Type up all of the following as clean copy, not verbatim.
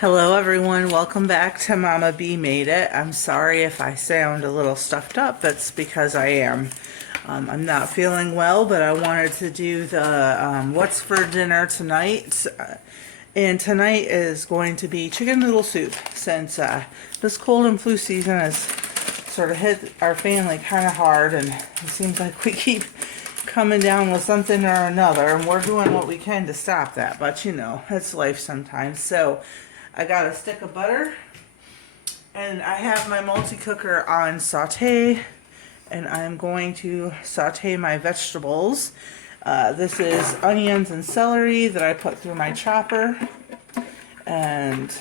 Hello everyone, welcome back to Mama B Made It. I'm sorry if I sound a little stuffed up, that's because I am. I'm not feeling well, but I wanted to do the what's for dinner tonight. And tonight is going to be chicken noodle soup, since this cold and flu season has sort of hit our family kind of hard, and it seems like we keep coming down with something or another, and we're doing what we can to stop that, but you know, it's life sometimes. So I got a stick of butter, and I have my multi-cooker on saute, and I'm going to saute my vegetables. This is onions and celery that I put through my chopper, and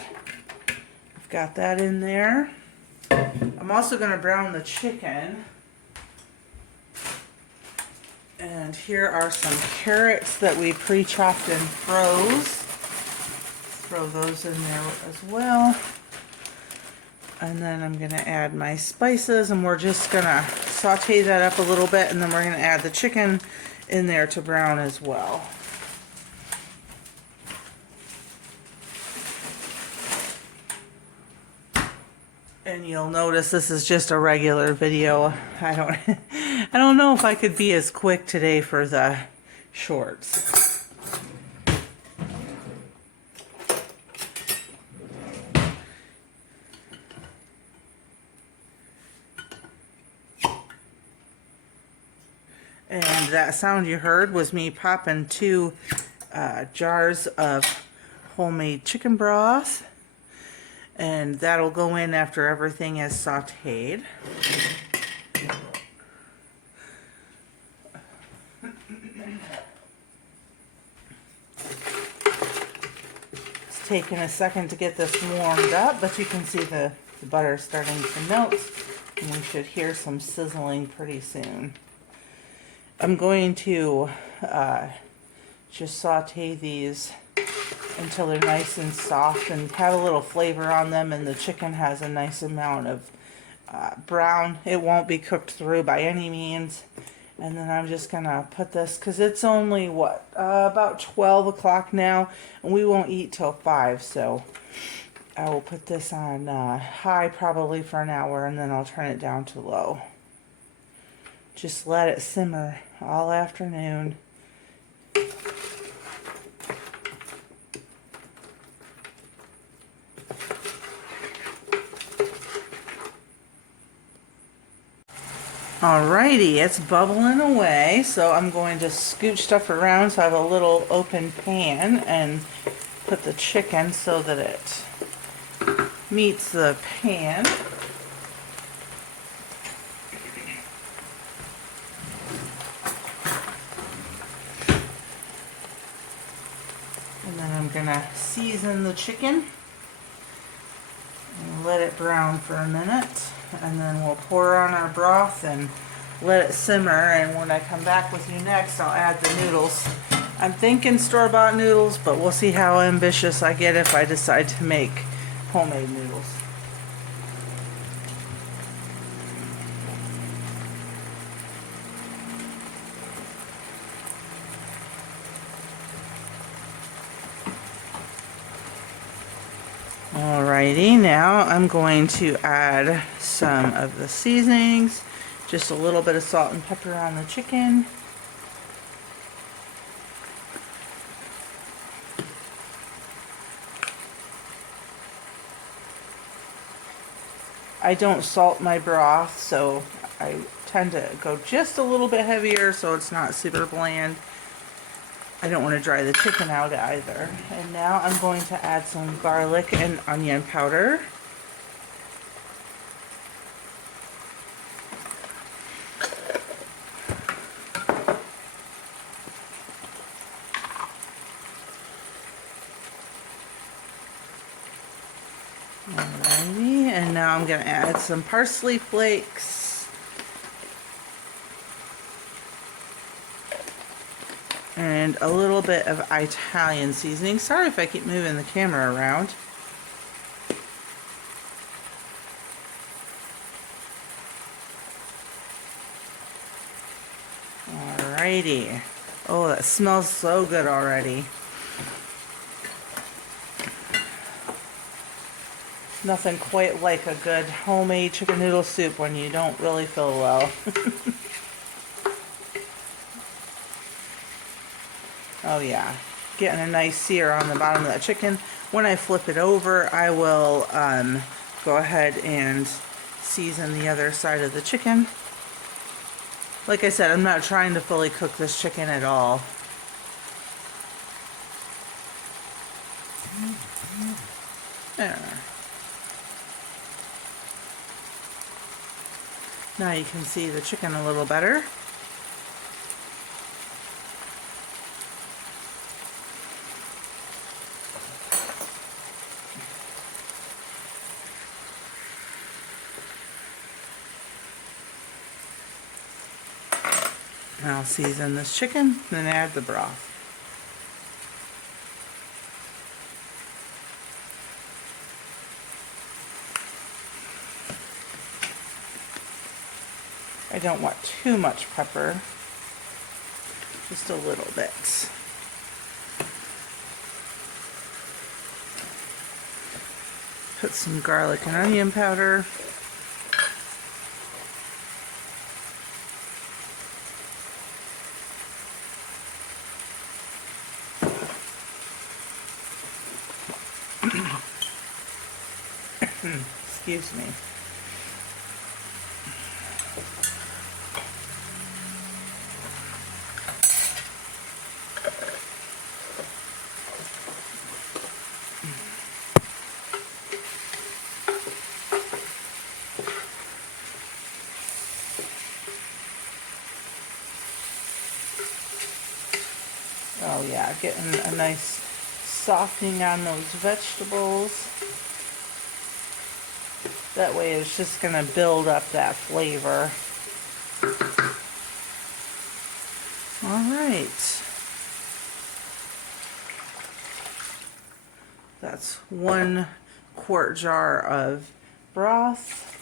I've got that in there. I'm also going to brown the chicken. And here are some carrots that we pre-chopped and froze. Throw those in there as well. And then I'm going to add my spices, and we're just going to saute that up a little bit, and then we're going to add the chicken in there to brown as well. And you'll notice this is just a regular video. I don't know if I could be as quick today for the shorts. And that sound you heard was me popping 2 jars of homemade chicken broth. And that'll go in after everything is sauteed. It's taking a second to get this warmed up, but you can see the butter starting to melt, and we should hear some sizzling pretty soon. I'm going to just saute these until they're nice and soft and have a little flavor on them, and the chicken has a nice amount of brown. It won't be cooked through by any means. And then I'm just gonna put this, because it's only about 12 o'clock now, and we won't eat till 5, so I will put this on high probably for an hour, and then I'll turn it down to low. Just let it simmer all afternoon. Alrighty, it's bubbling away, so I'm going to scoot stuff around so I have a little open pan and put the chicken so that it meets the pan. And then I'm gonna season the chicken and let it brown for a minute, and then we'll pour on our broth and let it simmer, and when I come back with you next, I'll add the noodles. I'm thinking store-bought noodles, but we'll see how ambitious I get if I decide to make homemade noodles. Alrighty, now I'm going to add some of the seasonings, just a little bit of salt and pepper on the chicken. I don't salt my broth, so I tend to go just a little bit heavier so it's not super bland. I don't want to dry the chicken out either. And now I'm going to add some garlic and onion powder. Alrighty, and now I'm going to add some parsley flakes. And a little bit of Italian seasoning. Sorry if I keep moving the camera around. Alrighty. Oh, that smells so good already. Nothing quite like a good homemade chicken noodle soup when you don't really feel well. Oh yeah, getting a nice sear on the bottom of that chicken. When I flip it over, I will go ahead and season the other side of the chicken. Like I said, I'm not trying to fully cook this chicken at all. There. Now you can see the chicken a little better. I'll season this chicken, then add the broth. I don't want too much pepper, just a little bit. Put some garlic and onion powder. Excuse me. Oh yeah, getting a nice softening on those vegetables. That way it's just going to build up that flavor. Alright. That's 1 quart jar of broth,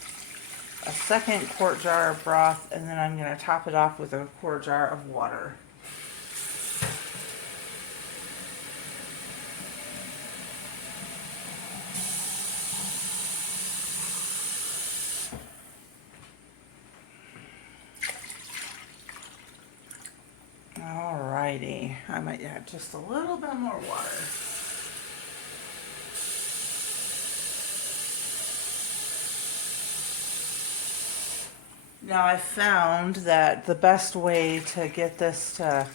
a 2nd quart jar of broth, and then I'm going to top it off with a quart jar of water. Alrighty, I might add just a little bit more water. Now I found that the best way to get this to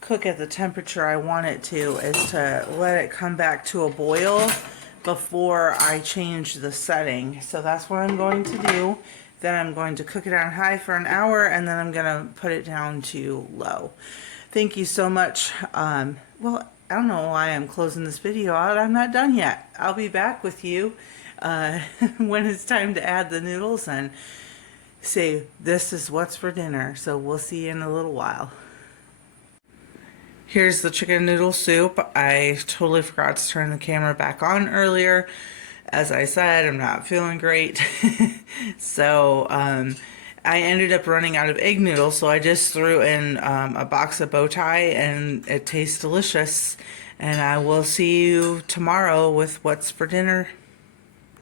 cook at the temperature I want it to is to let it come back to a boil before I change the setting. So that's what I'm going to do. Then I'm going to cook it on high for an hour, and then I'm going to put it down to low. Thank you so much. Well, I don't know why I'm closing this video out. I'm not done yet. I'll be back with you when it's time to add the noodles and say this is what's for dinner. So we'll see you in a little while. Here's the chicken noodle soup. I totally forgot to turn the camera back on earlier. As I said, I'm not feeling great. So I ended up running out of egg noodles, so I just threw in a box of bow tie, and it tastes delicious. And I will see you tomorrow with what's for dinner.